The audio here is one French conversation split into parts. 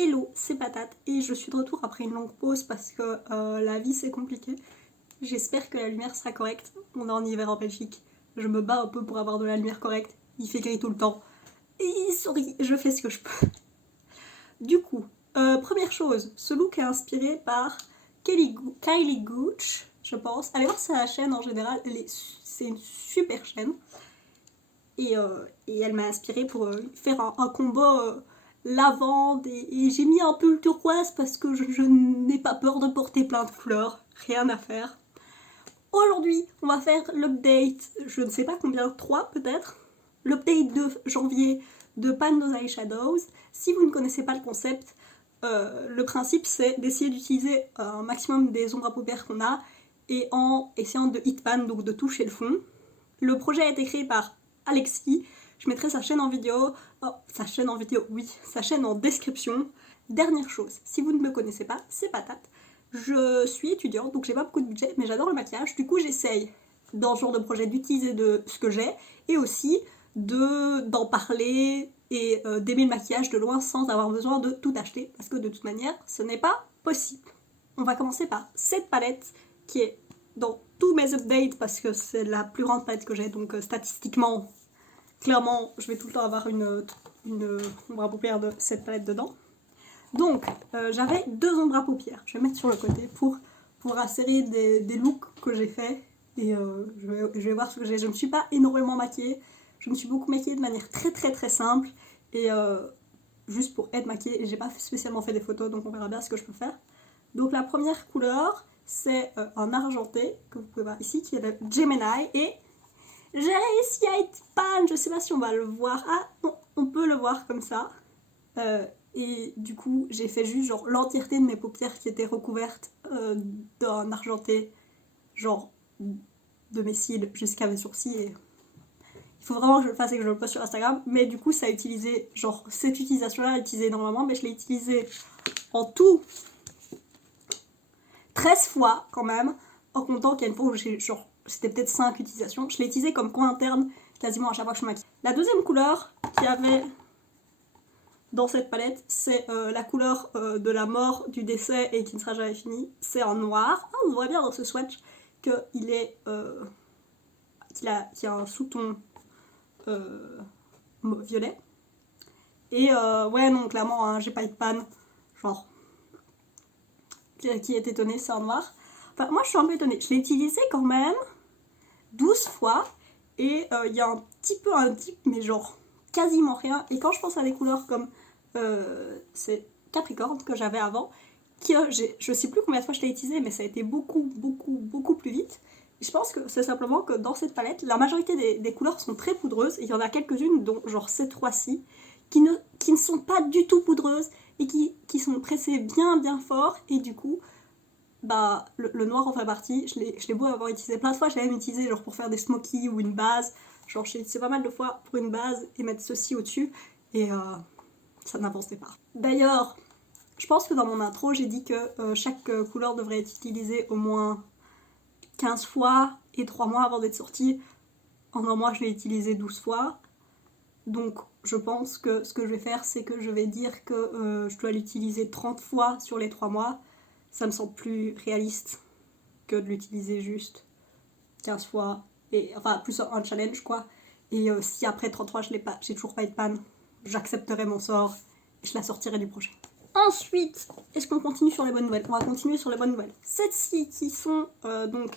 Hello, c'est Patate et je suis de retour après une longue pause parce que la vie c'est compliqué. J'espère que la lumière sera correcte. On est en hiver en Belgique. Je me bats un peu pour avoir de la lumière correcte. Il fait gris tout le temps. Et sorry, je fais ce que je peux. Du coup, première chose, ce look est inspiré par Kylie Gooch, je pense. Allez voir sa chaîne en général, c'est une super chaîne. Et elle m'a inspirée pour faire un combat lavande et j'ai mis un peu le turquoise parce que je n'ai pas peur de porter plein de fleurs, rien à faire. Aujourd'hui, on va faire l'update, je ne sais pas combien, 3 peut-être, l'update de janvier de Pan Those Eyeshadows. Si vous ne connaissez pas le concept, le principe c'est d'essayer d'utiliser un maximum des ombres à paupières qu'on a et en essayant de hit pan, donc de toucher le fond. Le projet a été créé par Alexis. Je mettrai sa chaîne en vidéo. Oh, sa chaîne en vidéo, oui, sa chaîne en description. Dernière chose, si vous ne me connaissez pas, c'est Patate. Je suis étudiante, donc j'ai pas beaucoup de budget, mais j'adore le maquillage. Du coup, j'essaye, dans ce genre de projet, d'utiliser de ce que j'ai et aussi d'en parler et d'aimer le maquillage de loin sans avoir besoin de tout acheter, parce que de toute manière, ce n'est pas possible. On va commencer par cette palette qui est dans tous mes updates parce que c'est la plus grande palette que j'ai, donc statistiquement, clairement, je vais tout le temps avoir une ombre à paupières de cette palette dedans. Donc, j'avais 2 ombres à paupières, je vais mettre sur le côté pour insérer des looks que j'ai fait et je vais voir ce que j'ai. Je ne me suis pas énormément maquillée, je me suis beaucoup maquillée de manière très simple et juste pour être maquillée et j'ai pas spécialement fait des photos, donc on verra bien ce que je peux faire. Donc la première couleur, c'est un argenté, que vous pouvez voir ici, qui est le Gemini, et j'ai réussi à être pan, je sais pas si on va le voir, ah non, on peut le voir comme ça, et du coup j'ai fait juste genre l'entièreté de mes paupières qui étaient recouvertes d'un argenté, genre de mes cils jusqu'à mes sourcils, et il faut vraiment que je le fasse et que je le poste sur Instagram, mais du coup ça a utilisé, genre cette utilisation là a utilisé énormément, mais je l'ai utilisé en tout 13 fois quand même, en comptant qu'il y a une fois où j'ai genre, c'était peut-être 5 utilisations. Je l'ai utilisé comme coin interne quasiment à chaque fois que je maquille. La deuxième couleur qu'il y avait dans cette palette, c'est la couleur de la mort, du décès et qui ne sera jamais fini. C'est en noir. Ah, on voit bien dans ce swatch qu'il est qu'il a un sous-ton violet. Et ouais, non, clairement, hein, j'ai pas eu de panne. Genre, qui est étonné, c'est en noir. Enfin, moi je suis un peu étonnée. Je l'ai utilisé quand même 12 fois et il y a un petit peu un type, mais genre quasiment rien. Et quand je pense à des couleurs comme c'est Capricorne que j'avais avant, je sais plus combien de fois je l'ai utilisé, mais ça a été beaucoup plus vite. Et je pense que c'est simplement que dans cette palette, la majorité des couleurs sont très poudreuses et il y en a quelques-unes, dont genre ces 3-ci, qui ne sont pas du tout poudreuses et qui sont pressées bien fort et du coup bah le noir en fait partie. Je l'ai beau avoir utilisé plein de fois, je l'ai même utilisé genre pour faire des smokies ou une base, genre j'ai utilisé pas mal de fois pour une base et mettre ceci au dessus et ça n'avançait pas. D'ailleurs je pense que dans mon intro j'ai dit que chaque couleur devrait être utilisée au moins 15 fois et 3 mois avant d'être sortie. En un mois je l'ai utilisé 12 fois. Donc je pense que ce que je vais faire, c'est que je vais dire que je dois l'utiliser 30 fois sur les 3 mois. Ça me semble plus réaliste que de l'utiliser juste 15 fois. Et, enfin, plus un challenge quoi. Et si après 33 j'ai toujours pas eu de panne, j'accepterai mon sort et je la sortirai du prochain. Ensuite, est-ce qu'on continue sur les bonnes nouvelles? On va continuer sur les bonnes nouvelles. Celles-ci qui sont donc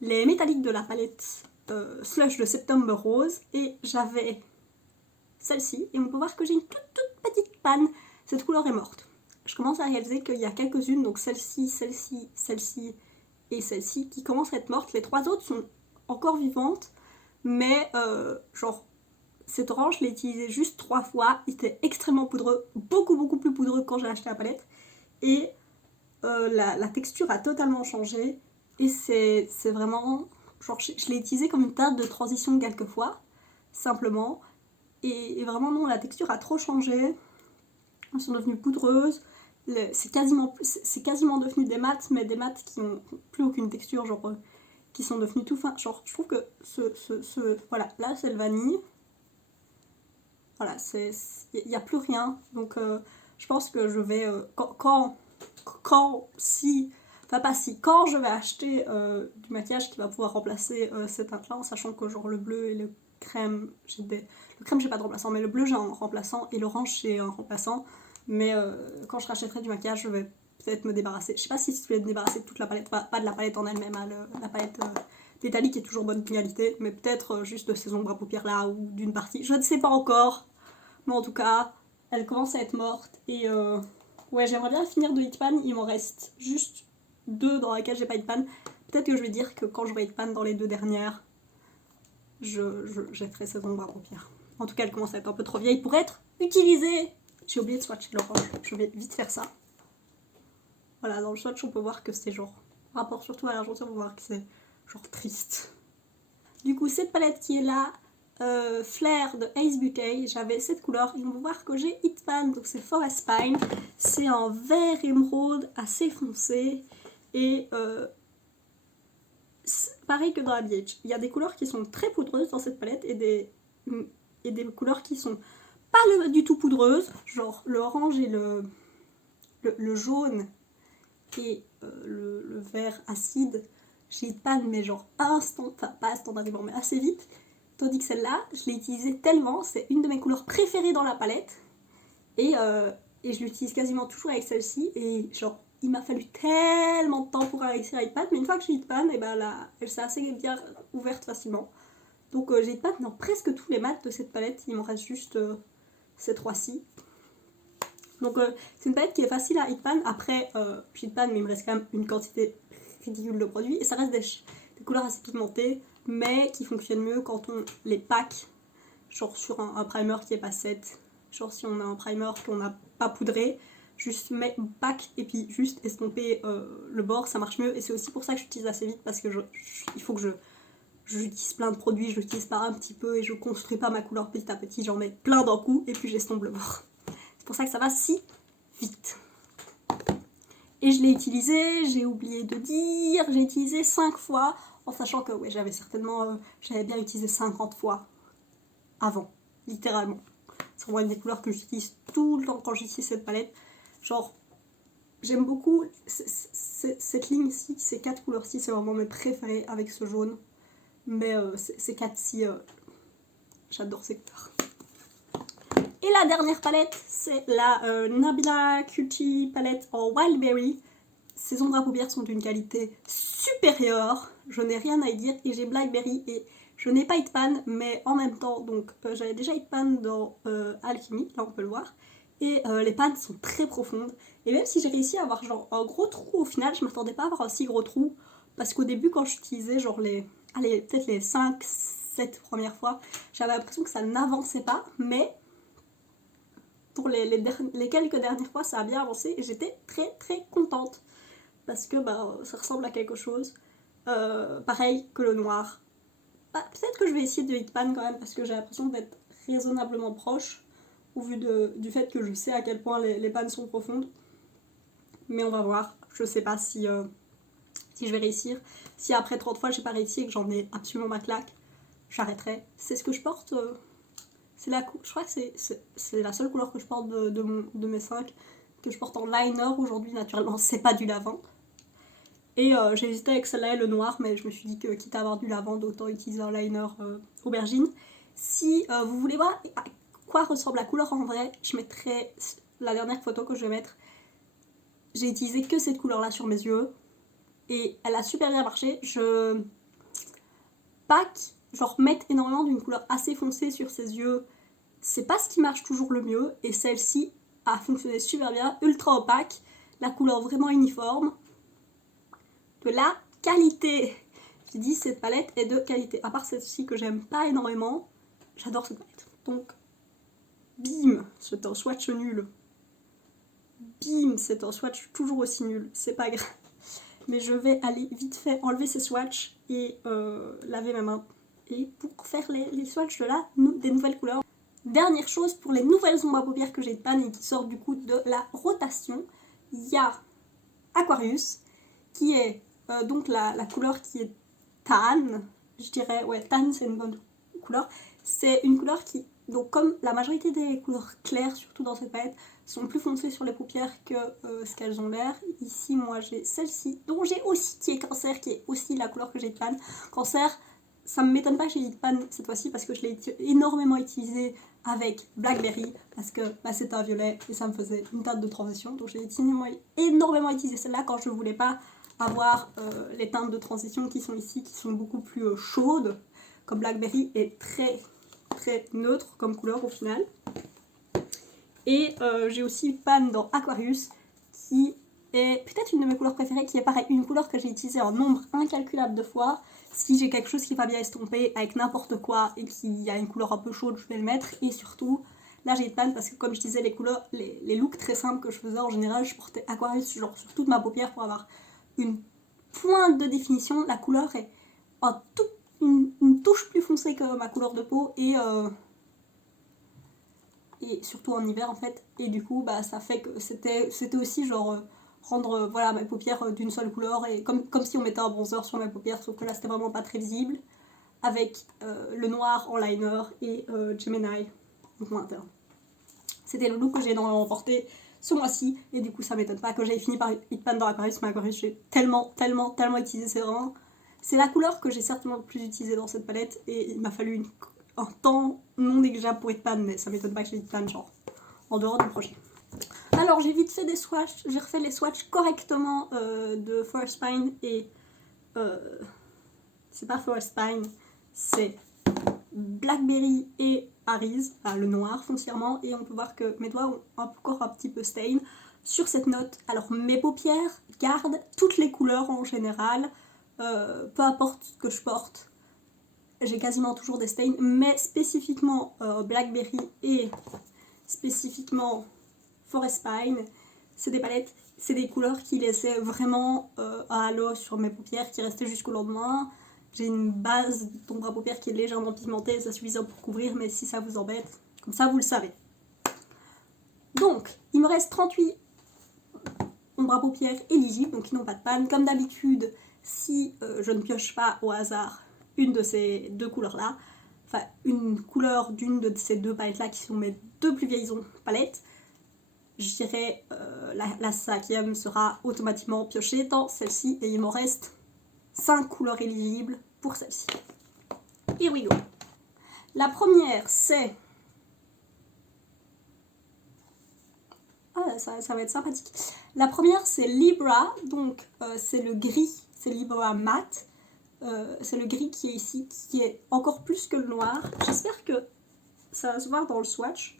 les métalliques de la palette Slush de September Rose. Et j'avais celle-ci, et on peut voir que j'ai une toute petite panne. Cette couleur est morte. Je commence à réaliser qu'il y a quelques-unes, donc celle-ci, celle-ci, celle-ci et celle-ci, qui commencent à être mortes. Les 3 autres sont encore vivantes, mais genre, cet orange, je l'ai utilisé juste 3 fois. Il était extrêmement poudreux, beaucoup plus poudreux que quand j'ai acheté la palette. Et la texture a totalement changé. Et c'est vraiment... Genre, je l'ai utilisé comme une tarte de transition quelques fois, simplement. Et vraiment non, la texture a trop changé. Elles sont devenues poudreuses. C'est quasiment devenu des mats, mais des mats qui n'ont plus aucune texture, genre qui sont devenus tout fins. Genre je trouve que voilà, là c'est le vanille. Voilà, il n'y a plus rien. Donc Je pense que je vais, quand je vais acheter du maquillage qui va pouvoir remplacer cette teinte-là, en sachant que genre le bleu et le crème, le crème j'ai pas de remplaçant, mais le bleu j'ai un remplaçant et l'orange j'ai un remplaçant. Mais quand je rachèterai du maquillage, je vais peut-être me débarrasser. Je sais pas si je vais me débarrasser de toute la palette, pas de la palette en elle-même, hein, la palette métallique est toujours bonne qualité, mais peut-être juste de ces ombres à paupières là ou d'une partie. Je ne sais pas encore, mais en tout cas, elle commence à être morte et ouais, j'aimerais bien finir de Hitman. Il m'en reste juste 2 dans lesquelles j'ai pas Hitman. Peut-être que je vais dire que quand j'aurai Hitman dans les 2 dernières, je jetterai ces ombres à paupières. En tout cas, elle commence à être un peu trop vieille pour être utilisée. J'ai oublié de swatcher l'orange, je vais vite faire ça. Voilà, dans le swatch, on peut voir que c'est genre, rapport surtout à l'argenture, on peut voir que c'est genre triste. Du coup, cette palette qui est là, Flair de Ace Beauty, j'avais cette couleur et on peut voir que j'ai Hitman, donc c'est Forest Pine. C'est un vert émeraude assez foncé et pareil que dans la BH. Il y a des couleurs qui sont très poudreuses dans cette palette et des couleurs qui sont pas du tout poudreuses, genre le orange et le jaune et le vert acide. J'ai Hitman mais genre pas instantanément mais assez vite. Tandis que celle-là, je l'ai utilisée tellement, c'est une de mes couleurs préférées dans la palette. Et je l'utilise quasiment toujours avec celle-ci. Et genre, il m'a fallu tellement de temps pour réussir à Hitman. Mais une fois que j'ai Hitman, et ben là, elle s'est assez bien ouverte facilement. Donc j'ai Hitman dans presque tous les mats de cette palette. Il m'en reste juste ces 3-ci. Donc c'est une palette qui est facile à Hitman. Après, j'ai Hitman, mais il me reste quand même une quantité ridicule de produits. Et ça reste des couleurs assez pigmentées, mais qui fonctionnent mieux quand on les pack, genre sur un primer qui est pas 7. Genre si on a un primer qu'on n'a pas poudré, juste pack et puis juste estomper le bord, ça marche mieux. Et c'est aussi pour ça que j'utilise assez vite, parce que il faut que j'utilise plein de produits, je l'utilise pas un petit peu et je construis pas ma couleur petit à petit, j'en mets plein d'un coup et puis j'estompe le bord. C'est pour ça que ça va si vite. Et je l'ai utilisé, j'ai oublié de dire, j'ai utilisé 5 fois, en sachant que ouais, j'avais bien utilisé 50 fois avant, littéralement. C'est vraiment une des couleurs que j'utilise tout le temps quand j'utilise cette palette. Genre, j'aime beaucoup cette ligne ici, ces 4 couleurs-ci, c'est vraiment mes préférées avec ce jaune. Mais ces 4-ci, j'adore ces couleurs. Et la dernière palette, c'est la Nabila Cutie palette en Wildberry. Ces ombres à paupières sont d'une qualité supérieure, je n'ai rien à y dire, et j'ai Blackberry et je n'ai pas Hitman, mais en même temps, donc j'avais déjà Hitman dans Alchemy, là on peut le voir, et les pannes sont très profondes, et même si j'ai réussi à avoir genre un gros trou au final, je m'attendais pas à avoir un si gros trou, parce qu'au début quand j'utilisais genre peut-être les 5-7 premières fois, j'avais l'impression que ça n'avançait pas, mais pour les quelques dernières fois ça a bien avancé et j'étais très très contente parce que bah, ça ressemble à quelque chose pareil que le noir. Bah, peut-être que je vais essayer de Hitman quand même parce que j'ai l'impression d'être raisonnablement proche au vu du fait que je sais à quel point les pannes sont profondes, mais on va voir. Je sais pas si je vais réussir. Si après 30 fois j'ai pas réussi et que j'en ai absolument ma claque, j'arrêterai. C'est ce que je porte. Je crois que c'est la seule couleur que je porte de mes 5 que je porte en liner aujourd'hui. Naturellement, c'est pas du lavande. Et j'ai hésité avec celle-là et le noir, mais je me suis dit que quitte à avoir du lavande, autant utiliser un liner aubergine. Si vous voulez voir à quoi ressemble la couleur en vrai, je mettrai la dernière photo que je vais mettre. J'ai utilisé que cette couleur-là sur mes yeux et elle a super bien marché. Je pack, genre mettre énormément d'une couleur assez foncée sur ses yeux, c'est pas ce qui marche toujours le mieux, et celle-ci a fonctionné super bien, ultra opaque, la couleur vraiment uniforme, de la qualité. J'ai dit cette palette est de qualité, à part celle-ci que j'aime pas énormément, j'adore cette palette. Donc, bim, c'est un swatch nul. Bim, c'est un swatch toujours aussi nul, c'est pas grave. Mais je vais aller vite fait enlever ces swatchs et laver mes mains. Et pour faire les swatchs des nouvelles couleurs. Dernière chose, pour les nouvelles ombres à paupières que j'ai de panne et qui sortent du coup de la rotation, il y a Aquarius, qui est donc la couleur qui est tan, je dirais, ouais, tan c'est une bonne couleur. C'est une couleur qui, donc comme la majorité des couleurs claires, surtout dans cette palette, sont plus foncées sur les paupières que ce qu'elles ont l'air. Ici, moi, j'ai celle-ci, dont j'ai aussi, qui est Cancer, qui est aussi la couleur que j'ai de Pan. Cancer, ça me m'étonne pas que j'ai eu de Pan cette fois-ci, parce que je l'ai énormément utilisé avec Blackberry, parce que bah, c'était un violet, et ça me faisait une teinte de transition. Donc j'ai énormément utilisé celle-là quand je voulais pas avoir les teintes de transition qui sont ici, qui sont beaucoup plus chaudes, comme Blackberry est très neutre comme couleur au final. Et j'ai aussi Pan dans Aquarius, qui est peut-être une de mes couleurs préférées, qui est pareil, une couleur que j'ai utilisée en nombre incalculable de fois. Si j'ai quelque chose qui va bien estomper avec n'importe quoi et qui a une couleur un peu chaude, je vais le mettre. Et surtout, là j'ai Pan parce que comme je disais, les looks très simples que je faisais en général, je portais Aquarius genre sur toute ma paupière pour avoir une pointe de définition. La couleur est une touche plus foncée que ma couleur de peau et surtout en hiver en fait. Et du coup, bah, ça fait que c'était aussi genre rendre voilà, mes paupières d'une seule couleur et comme si on mettait un bronzer sur mes paupières, sauf que là c'était vraiment pas très visible. Avec le noir en liner et Gemini en point interne. C'était le look que j'ai énormément porté ce mois-ci et du coup ça m'étonne pas que j'aille fini par Hit Pan dans Aquarius, mais Aquarius j'ai tellement utilisé, c'est la couleur que j'ai certainement le plus utilisée dans cette palette et il m'a fallu un temps non négligeable pour Hit Pan, mais ça m'étonne pas que j'ai Hit Pan genre en dehors du projet. Alors j'ai vite fait des swatchs, j'ai refait les swatchs correctement de Forest Pine et c'est pas Forest Pine, c'est Blackberry et Harry's, le noir foncièrement, et on peut voir que mes doigts ont encore un petit peu stain sur cette note. Alors mes paupières gardent toutes les couleurs en général, peu importe ce que je porte, j'ai quasiment toujours des stains, mais spécifiquement Blackberry et spécifiquement Forest Pine, c'est des palettes, c'est des couleurs qui laissaient vraiment un halo sur mes paupières qui restaient jusqu'au lendemain. J'ai une base d'ombre à paupières qui est légèrement pigmentée, ça suffisait pour couvrir, mais si ça vous embête, comme ça vous le savez. Donc, il me reste 38 ombres à paupières éligibles, donc qui n'ont pas de panne. Comme d'habitude, si je ne pioche pas au hasard une de ces deux couleurs-là, enfin une couleur d'une de ces deux palettes-là qui sont mes deux plus vieilles palettes, je dirais la cinquième sera automatiquement piochée dans celle-ci et il m'en reste 5 couleurs éligibles pour celle-ci. Here we go. La première c'est... Ah, ça va être sympathique. La première c'est Libra, donc c'est le gris, c'est Libra mat. C'est le gris qui est ici, qui est encore plus que le noir. J'espère que ça va se voir dans le swatch.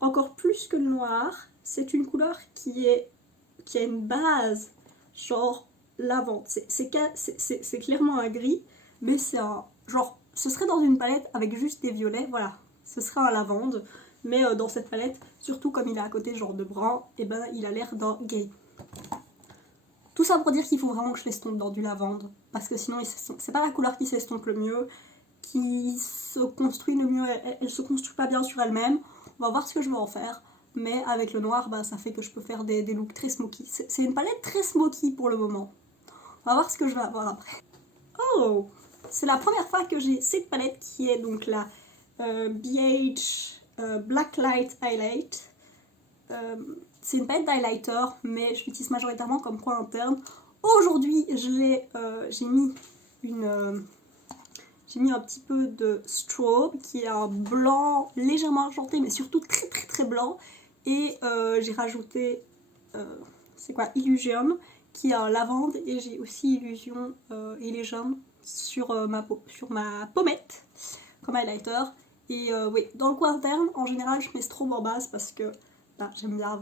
Encore plus que le noir, c'est une couleur qui a une base genre lavande. C'est clairement un gris, mais c'est un genre, ce serait dans une palette avec juste des violets, voilà, ce serait un lavande, mais dans cette palette, surtout comme il est à côté genre de brun, et ben il a l'air d'un gris. Tout ça pour dire qu'il faut vraiment que je l'estompe dans du lavande, parce que sinon c'est pas la couleur qui s'estompe le mieux, qui se construit le mieux, elle se construit pas bien sur elle-même. On va voir ce que je vais en faire, mais avec le noir, bah, ça fait que je peux faire des looks très smoky. C'est une palette très smoky pour le moment. On va voir ce que je vais avoir après. Oh, c'est la première fois que j'ai cette palette qui est donc la BH Blacklight Highlight. C'est une palette d'highlighter, mais je l'utilise majoritairement comme coin interne. Aujourd'hui, j'ai mis un petit peu de strobe qui est un blanc légèrement argenté, mais surtout très blanc. Et j'ai rajouté, c'est quoi, Illusion, qui est un lavande. Et j'ai aussi Illusion Illusion sur ma pommette comme highlighter. Et oui, dans le coin interne, en général, je mets strobe en base parce que bah, j'aime bien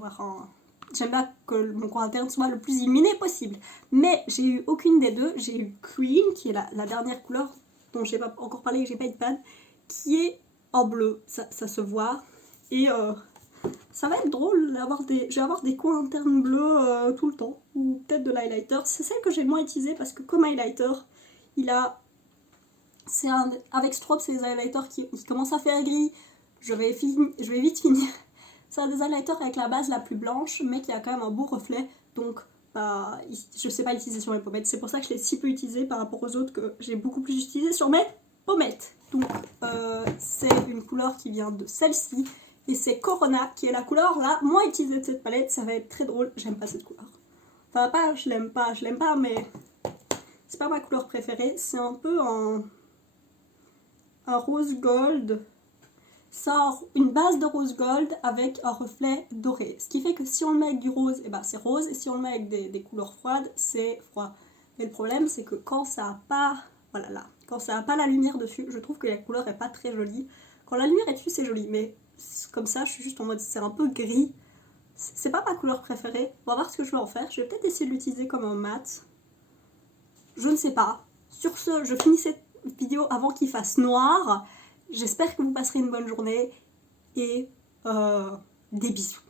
que mon coin interne soit le plus illuminé possible. Mais j'ai eu aucune des deux. J'ai eu Queen, qui est la dernière couleur dont j'ai pas encore parlé, que j'ai pas eu de panne, qui est en bleu, ça se voit. Et ça va être drôle, je vais avoir des coins internes bleus tout le temps, ou peut-être de l'highlighter. C'est celle que j'ai le moins utilisée parce que comme highlighter, avec strobe, c'est des highlighters qui commencent à faire gris. Je vais vite finir. C'est un des highlighters avec la base la plus blanche, mais qui a quand même un beau reflet, donc bah, je sais pas l'utiliser sur mes pommettes. C'est pour ça que je l'ai si peu utilisé par rapport aux autres que j'ai beaucoup plus utilisé sur mes pommettes. Donc c'est une couleur qui vient de celle-ci, Et c'est Corona qui est la couleur la moins utilisée de cette palette. Ça va être très drôle. J'aime pas cette couleur. Enfin, pas, je l'aime pas, mais c'est pas ma couleur préférée. C'est un peu un rose gold. Ça, une base de rose gold avec un reflet doré. Ce qui fait que si on le met avec du rose, et ben c'est rose. Et si on le met avec des couleurs froides, c'est froid. Mais le problème, c'est que quand ça a pas... Voilà, là. Quand ça a pas la lumière dessus, je trouve que la couleur est pas très jolie. Quand la lumière est dessus, c'est joli. Mais comme ça, je suis juste en mode... C'est un peu gris. C'est pas ma couleur préférée. On va voir ce que je vais en faire. Je vais peut-être essayer de l'utiliser comme un mat. Je ne sais pas. Sur ce, je finis cette vidéo avant qu'il fasse noir. J'espère que vous passerez une bonne journée et des bisous.